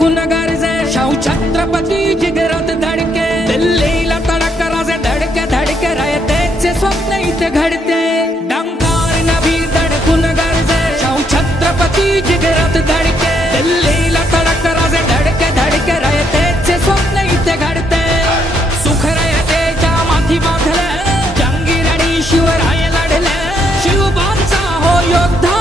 धडकून गरजे शाहू छत्रपती जिगरात धडके दिल्लीला तडक राजे धडके धडके रयतेचे स्वप्न इथे घडते डंकार नभी धडकून गरजे शाहू छत्रपती जिगरात धडके दिल्लीला तडक राजे धडके धडके रयतेचे स्वप्न इथे घडते सुख रयतेच्या माथी बांधले जंगीर शिवराय लढले शिवबांचा हो योद्धा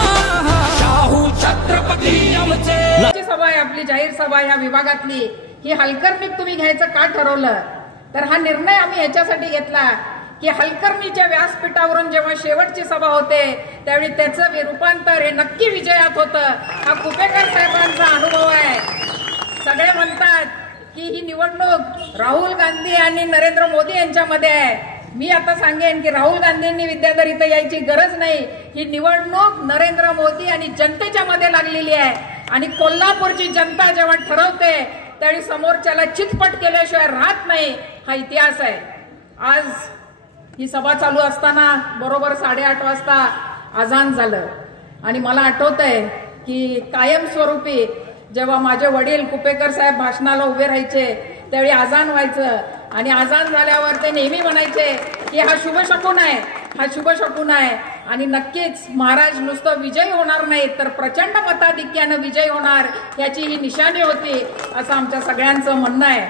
शाहू छत्रपती आमचे सभा आहे आपली जाहीर सभा या विभागातली ही हलकर्णीत तुम्ही घ्यायचं का ठरवलं तर हा निर्णय आम्ही याच्यासाठी घेतला की हलकर्णीच्या व्यासपीठावरून जेव्हा शेवटची सभा होते त्यावेळी त्याचं रूपांतर हे नक्की विजयात होतं हा कुपेकर साहेबांचा अनुभव आहे सगळे म्हणतात की ही निवडणूक राहुल गांधी आणि नरेंद्र मोदी यांच्यामध्ये आहे मी आता सांगेन की राहुल गांधींनी विद्याधर इथं यायची गरज नाही ही निवडणूक नरेंद्र मोदी आणि जनतेच्या मध्ये लागलेली आहे आणि कोल्हापूरची जनता जेव्हा ठरवते त्यावेळी समोरच्याला चितपट केल्याशिवाय राहत नाही हा इतिहास आहे आज ही सभा चालू असताना बरोबर 8:30 वाजता अजान झालं आणि मला आठवतंय की कायमस्वरूपी जेव्हा माझे वडील कुपेकर साहेब भाषणाला उभे राहायचे त्यावेळी अजान व्हायचं आणि अजान झाल्यावर ते नेहमी म्हणायचे की हा शुभ शकुन आहे हा शुभ शकुन आहे आणि नक्कीच महाराज नुसतं विजयी होणार नाही तर प्रचंड मताधिक्यानं विजयी होणार याची ही निशाणी होती असं आमच्या सगळ्यांचं म्हणणं आहे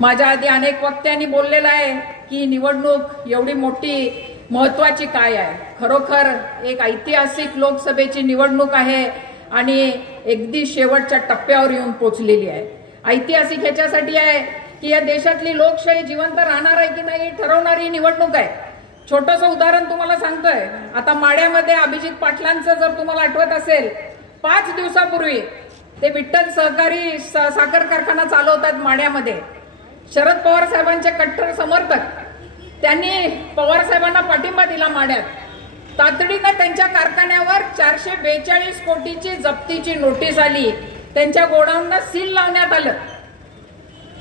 माझ्या आधी अनेक वक्त्यांनी बोललेलं आहे की निवडणूक एवढी मोठी महत्वाची काय आहे खरोखर एक ऐतिहासिक लोकसभेची निवडणूक आहे आणि अगदी शेवटच्या टप्प्यावर येऊन पोहोचलेली आहे ऐतिहासिक ह्याच्यासाठी आहे की या देशातली लोकशाही जिवंत राहणार आहे की नाही ठरवणारी निवडणूक आहे छोटंसं उदाहरण तुम्हाला सांगतोय आता माड्यामध्ये अभिजित पाटलांचं जर तुम्हाला आठवत असेल 5 दिवसापूर्वी ते विठ्ठल सहकारी साखर कारखाना चालवतात माड्यामध्ये शरद पवार साहेबांचे कट्टर समर्थक त्यांनी पवार साहेबांना पाठिंबा दिला माड्यात तातडीनं त्यांच्या कारखान्यावर 442 कोटीची जप्तीची नोटीस आली त्यांच्या गोडाऊनला सील लावण्यात आलं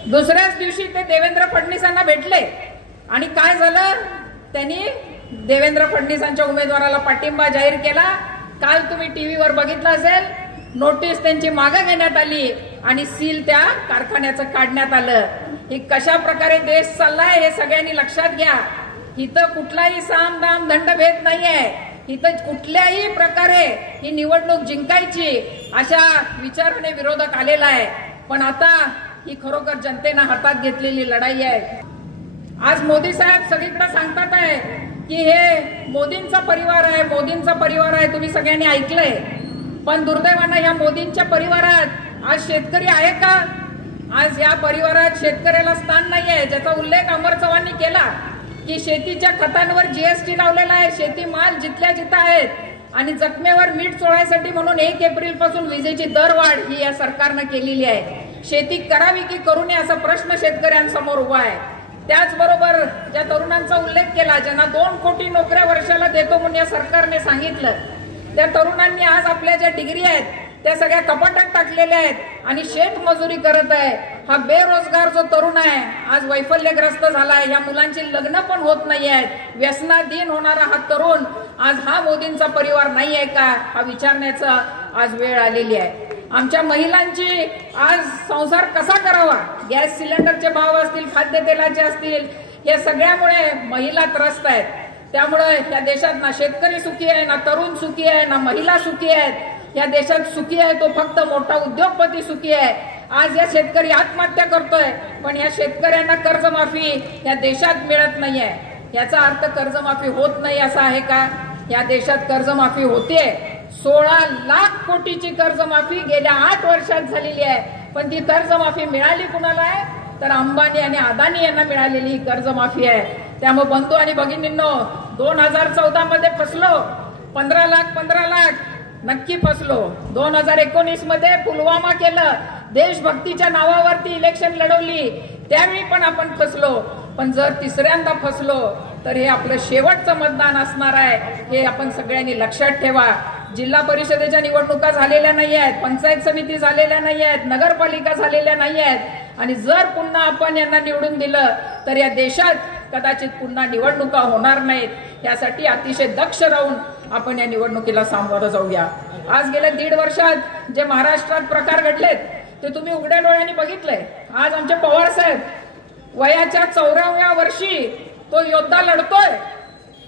दुसऱ्याच दिवशी ते देवेंद्र फडणवीसांना भेटले आणि काय झालं त्यांनी देवेंद्र फडणवीसांच्या उमेदवाराला पाठिंबा जाहीर केला काल तुम्ही टीव्हीवर बघितलं असेल नोटीस त्यांची मागे घेण्यात आली आणि सील त्या कारखान्याचं काढण्यात आलं ही कशा प्रकारे देश चाललाय हे सगळ्यांनी लक्षात घ्या इथं कुठलाही साम दाम दंडभेद नाहीये इथं कुठल्याही प्रकारे ही निवडणूक जिंकायची अशा विचाराने विरोधक आलेला आहे पण आता ही खरोखर जनतेनं हातात घेतलेली लढाई आहे आज मोदी साहेब सगळीकडे सांगतात आहे की हे मोदींचा परिवार आहे मोदींचा परिवार आहे तुम्ही सगळ्यांनी ऐकलंय पण दुर्दैवानं या मोदींच्या परिवारात आज शेतकरी आहे का आज या परिवारात शेतकऱ्याला स्थान नाही आहे ज्याचा उल्लेख अमर चव्हाणांनी केला की शेतीच्या खतांवर जीएसटी लावलेला आहे शेती माल जिथल्या जिथं आहेत आणि जखमेवर मीठ चोळायसाठी म्हणून 1 एप्रिल पासून विजेची दरवाढ ही या सरकारनं केलेली आहे शेती करावी की करू नये असा प्रश्न शेतकऱ्यांसमोर उभा आहे त्याचबरोबर ज्या तरुणांचा उल्लेख केला ज्यांना 2 कोटी नोकऱ्या वर्षाला देतो म्हणून या सरकारने सांगितलं त्या तरुणांनी आज आपल्या ज्या डिग्री आहेत त्या सगळ्या कपाटात टाकलेल्या आहेत आणि शेतमजुरी करत आहे हा बेरोजगार जो तरुण आहे आज वैफल्यग्रस्त झालाय या मुलांची लग्न पण होत नाही आहेत व्यसनाधीन होणारा हा तरुण आज हा मोदींचा परिवार नाही आहे का हा विचारण्याचा आज वेळ आलेली आहे आमच्या महिलांची आज संसार कसा करावा गॅस सिलेंडरचे भाव असतील खाद्यतेलाचे असतील या सगळ्यामुळे महिला त्रस्त आहेत त्यामुळे या देशात ना शेतकरी सुखी आहे ना तरुण सुखी आहे ना महिला सुखी आहेत या देशात सुखी आहे तो फक्त मोठा उद्योगपती सुखी आहे आज या शेतकरी आत्महत्या करतोय पण या शेतकऱ्यांना कर्जमाफी या देशात मिळत नाहीये याचा अर्थ कर्जमाफी होत नाही असा आहे का या देशात कर्जमाफी होते 16 लाख कोटीची कर्जमाफी गेल्या 8 वर्षात झालेली आहे पण ती कर्जमाफी मिळाली कुणाला आहे तर अंबानी आणि अदानी यांना मिळालेली ही कर्जमाफी आहे त्यामुळे बंधू आणि भगिनींनो 2014 मध्ये फसलो 15 लाख नक्की फसलो 2019 मध्ये पुलवामा केलं देशभक्तीच्या नावावरती इलेक्शन लढवली त्यावेळी पण आपण फसलो पण जर तिसऱ्यांदा फसलो तर हे आपलं शेवटचं मतदान असणार आहे हे आपण सगळ्यांनी लक्षात ठेवा जिल्हा परिषदेच्या निवडणुका झालेल्या नाही आहेत पंचायत समिती झालेल्या नाही आहेत नगरपालिका झालेल्या नाही आहेत आणि जर पुन्हा आपण यांना निवडून दिलं तर या देशात कदाचित पुन्हा निवडणुका होणार नाहीत यासाठी अतिशय दक्ष राहून आपण या निवडणुकीला सामोरं जाऊया. आज गेल्या 1.5 वर्षात जे महाराष्ट्रात प्रकार घडलेत ते तुम्ही उघड्या डोळ्यांनी बघितलंय. आज आमचे पवार साहेब वयाच्या 84व्या वर्षी तो योद्धा लढतोय.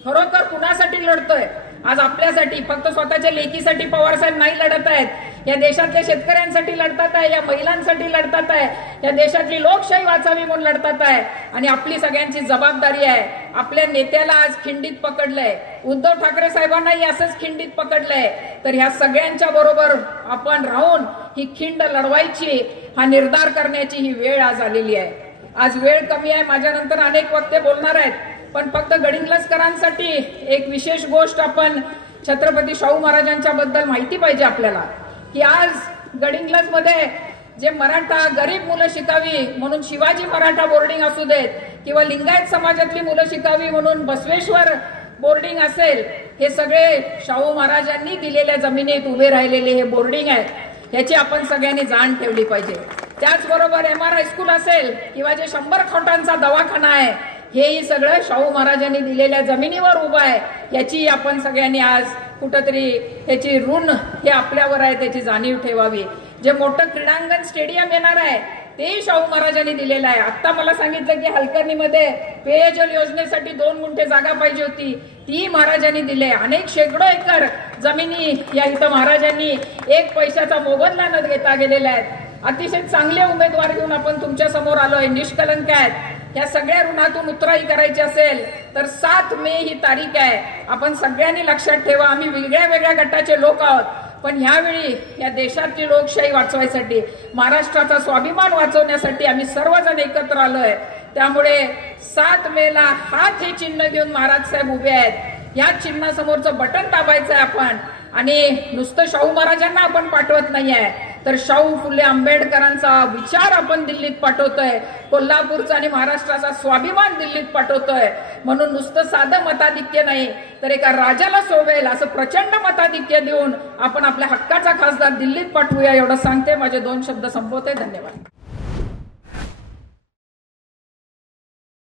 खरोखर कुणासाठी लढतोय? आज आपल्यासाठी, फक्त स्वतःच्या लेकीसाठी पवार साहेब नाही लढत आहेत. या देशातल्या शेतकऱ्यांसाठी लढतात आहे, या महिलांसाठी लढतात आहे, या देशातली लोकशाही वाचावी म्हणून लढतात आहे. आणि आपली सगळ्यांची जबाबदारी आहे. आपल्या नेत्याला आज खिंडीत पकडलंय, उद्धव ठाकरे साहेबांनाही असंच खिंडीत पकडलंय. तर ह्या सगळ्यांच्या बरोबर आपण राहून ही खिंड लढवायची, हा निर्धार करण्याची ही वेळ आज आलेली आहे. आज वेळ कमी आहे, माझ्यानंतर अनेक वक्ते बोलणार आहेत, पण फक्त गडिंग्लजकरांसाठी एक विशेष गोष्ट आपण छत्रपती शाहू महाराजांच्या बद्दल माहिती पाहिजे आपल्याला, की आज गडिंग्लजमध्ये जे मराठा गरीब मुलं शिकावी म्हणून शिवाजी मराठा बोर्डिंग असू देत, किंवा लिंगायत समाजातली मुलं शिकावी म्हणून बसवेश्वर बोर्डिंग असेल, हे सगळे शाहू महाराजांनी दिलेल्या जमिनीत उभे राहिलेले हे बोर्डिंग आहेत. याची आपण सगळ्यांनी जाण ठेवली पाहिजे. त्याचबरोबर MR हायस्कूल असेल किंवा जे 100 खोटांचा दवाखाना आहे, हेही सगळं शाहू महाराजांनी दिलेल्या जमिनीवर उभं आहे. याची आपण सगळ्यांनी आज कुठंतरी त्याची ऋण हे आपल्यावर आहे, त्याची जाणीव ठेवावी. जे मोठं क्रीडांगण स्टेडियम येणार आहे तेही शाहू महाराजांनी दिलेलं आहे. आता मला सांगितलं की हलकर्णीमध्ये पेयजल योजनेसाठी 2 गुंठे जागा पाहिजे होती, ती महाराजांनी दिली. अनेक शेकडो एकर जमिनी या इथं महाराजांनी 1 पैशाचा मोबदला न घेता गेलेल्या आहेत. अतिशय चांगले उमेदवार घेऊन आपण तुमच्या समोर आलोय, निष्कलंक आहेत. या सगळ्या ऋणातून उतराई करायची असेल तर 7 मे ही तारीख आहे. आपण सगळ्यांनी लक्षात ठेवा, आम्ही वेगळ्या वेगळ्या गटाचे लोक आहोत, पण ह्यावेळी या देशातली लोकशाही वाचवायसाठी, महाराष्ट्राचा स्वाभिमान वाचवण्यासाठी आम्ही सर्वजण एकत्र आलोय. त्यामुळे 7 मेला हात हे चिन्ह घेऊन महाराज साहेब उभे आहेत. या चिन्हासमोरचं बटन दाबायचं आहे आपण. आणि नुसतं शाहू महाराजांना आपण पाठवत नाहीये, तर शाहू फुले आंबेडकरांचा विचार आपण दिल्लीत पाठवतोय, कोल्हापूरचा आणि महाराष्ट्राचा स्वाभिमान दिल्लीत पाठवतोय. म्हणून नुसतं साधं मताधिक्य नाही, तर एका राजाला सोबेल असं प्रचंड मताधिक्य देऊन आपण आपल्या हक्काचा खासदार दिल्लीत पाठवूया, एवढं सांगते. माझे 2 शब्द संपवते. धन्यवाद.